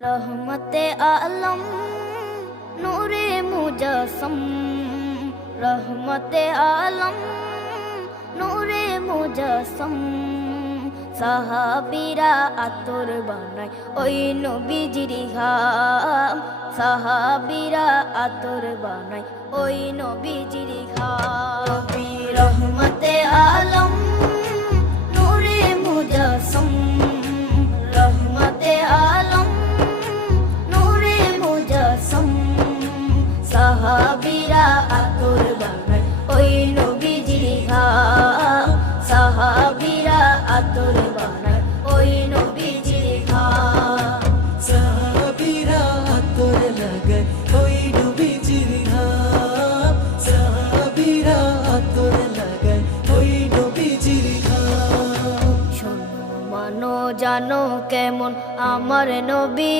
रहमते आलम नूरे मुजस्सम, रहमते आलम नूरे मुजस्सम। সাহাবীরা আতর বানায় ওই নবীজির ঘাম, সাহাবীরা আতর বানায় ওই নবীজির ঘাম। নবী রহমতে আলম নূরে মুজস্সম, রহমতে আলম নূরে মুজস্সম। সাহাবীরা আতর বানায় ওই নবীজির ঘাম, সাহাবীরা আতর বানায় ওই নবীজির ঘাম। সাহাবীরা আতর লাগায় ওই নবীজির ঘাম, সাহাবীরা আতর লাগায় ওই নবীজির ঘাম। শোনো মানো জানো কেমন আমার নবী।